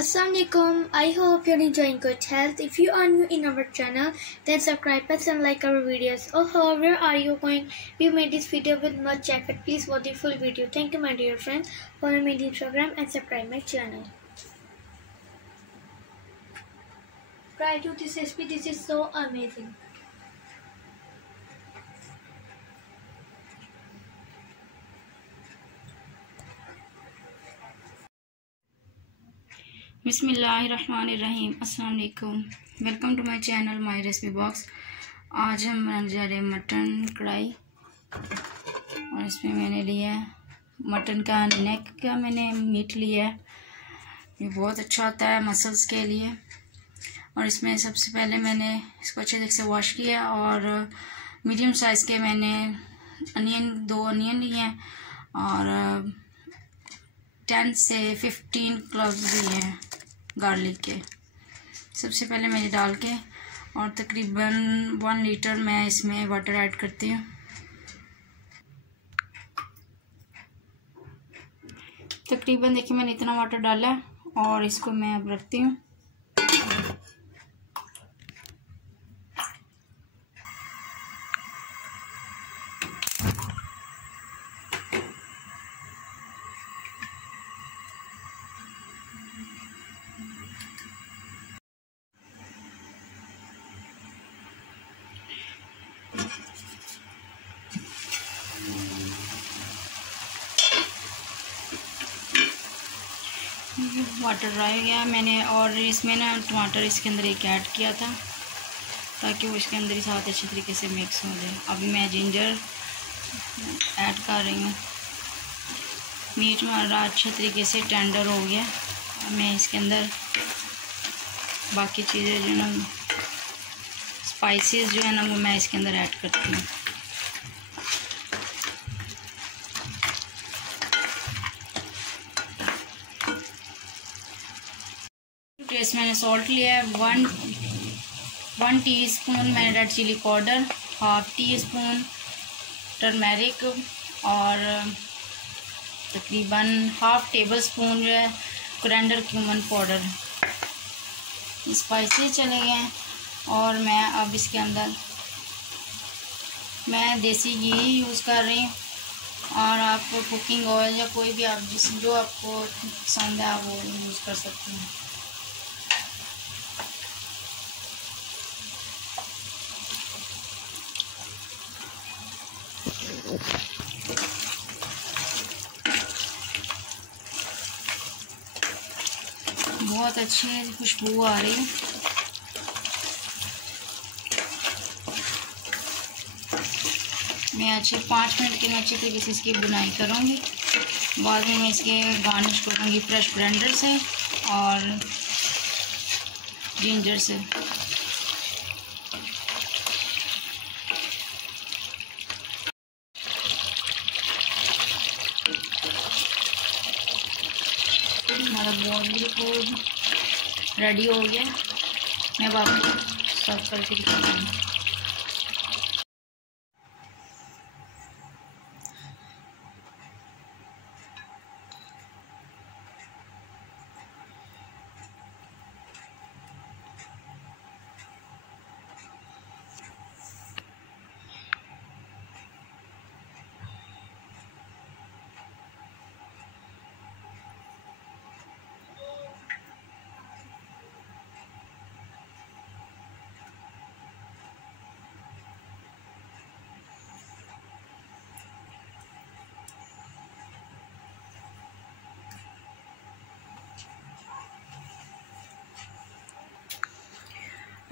Assalamualaikum. I hope you're enjoying good health. If you are new in our channel, then subscribe us and like our videos. Oh, where are you going? We made this video with much effort. Please watch the full video. Thank you, my dear friends. Follow me on Instagram and subscribe my channel. Try to this recipe. This is so amazing. बिस्मिल्लाहिर्रहमानिर्रहीम। अस्सलाम वालेकुम। Welcome to my channel my recipe box. आज हम बनाने जा रहे हैं mutton कढ़ाई, और इसमें मैंने लिया है मटन का नेक का मैंने मीट लिया है। ये बहुत अच्छा होता है मसल्स के लिए। और इसमें सबसे पहले मैंने इसको अच्छे से वॉश किया, और मीडियम साइज़ के मैंने दो अनियन लिए हैं, और 10 से 15 क्लोव्स लिए हैं गार्लिक के। सबसे पहले मैंने डाल के, और तकरीबन 1 लीटर मैं इसमें वाटर ऐड करती हूँ। तकरीबन देखिए मैंने इतना वाटर डाला है, और इसको मैं अब रखती हूँ। वाटर ड्राई हो गया मैंने, और इसमें ना टमाटर इसके अंदर एक ऐड किया था ताकि वो इसके अंदर ही साथ अच्छी तरीके से मिक्स हो जाए। अभी मैं जिंजर ऐड कर रही हूँ। मीट हमारा अच्छे तरीके से टेंडर हो गया। अब मैं इसके अंदर बाकी चीज़ें जो ना स्पाइसेस जो है ना वो मैं इसके अंदर ऐड करती हूँ। टेस्ट मैंने सॉल्ट लिया है, 1 टीस्पून मैंने red chilli powder, 1/2 teaspoon turmeric, और तकरीबन 1/2 टेबलस्पून जो है कोरेंडर क्यूमिन पाउडर। स्पाइसेस चले गए हैं, और मैं अब इसके अंदर मैं देसी घी यूज़ कर रही हूँ, और आप कुकिंग ऑयल या कोई भी आप जो आपको पसंद है वो यूज़ कर सकते हैं। बहुत अच्छी खुशबू आ रही है। मैं अच्छे 5 मिनट के लिए अच्छे तरीके से इसकी बुनाई करूँगी। बाद में मैं इसके गार्निश करूँगी फ्रेश कोरिएंडर से और जिंजर से। हमारा बॉल बिल्कुल रेडी हो गया। मैं अब आपको सर्व करके दिखाती हूँ।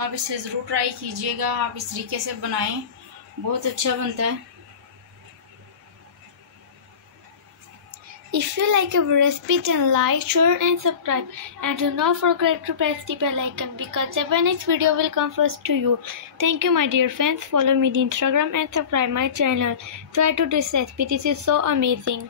आप इसे ज़रूर ट्राई कीजिएगा। आप इस तरीके से बनाएं, बहुत अच्छा बनता है। If you like our recipe, then like, share and subscribe, and do not forget to press the bell icon because the next video will come first to you. Thank you, my dear friends. Follow me on Instagram and subscribe my channel. Try to do this recipe. This is so amazing.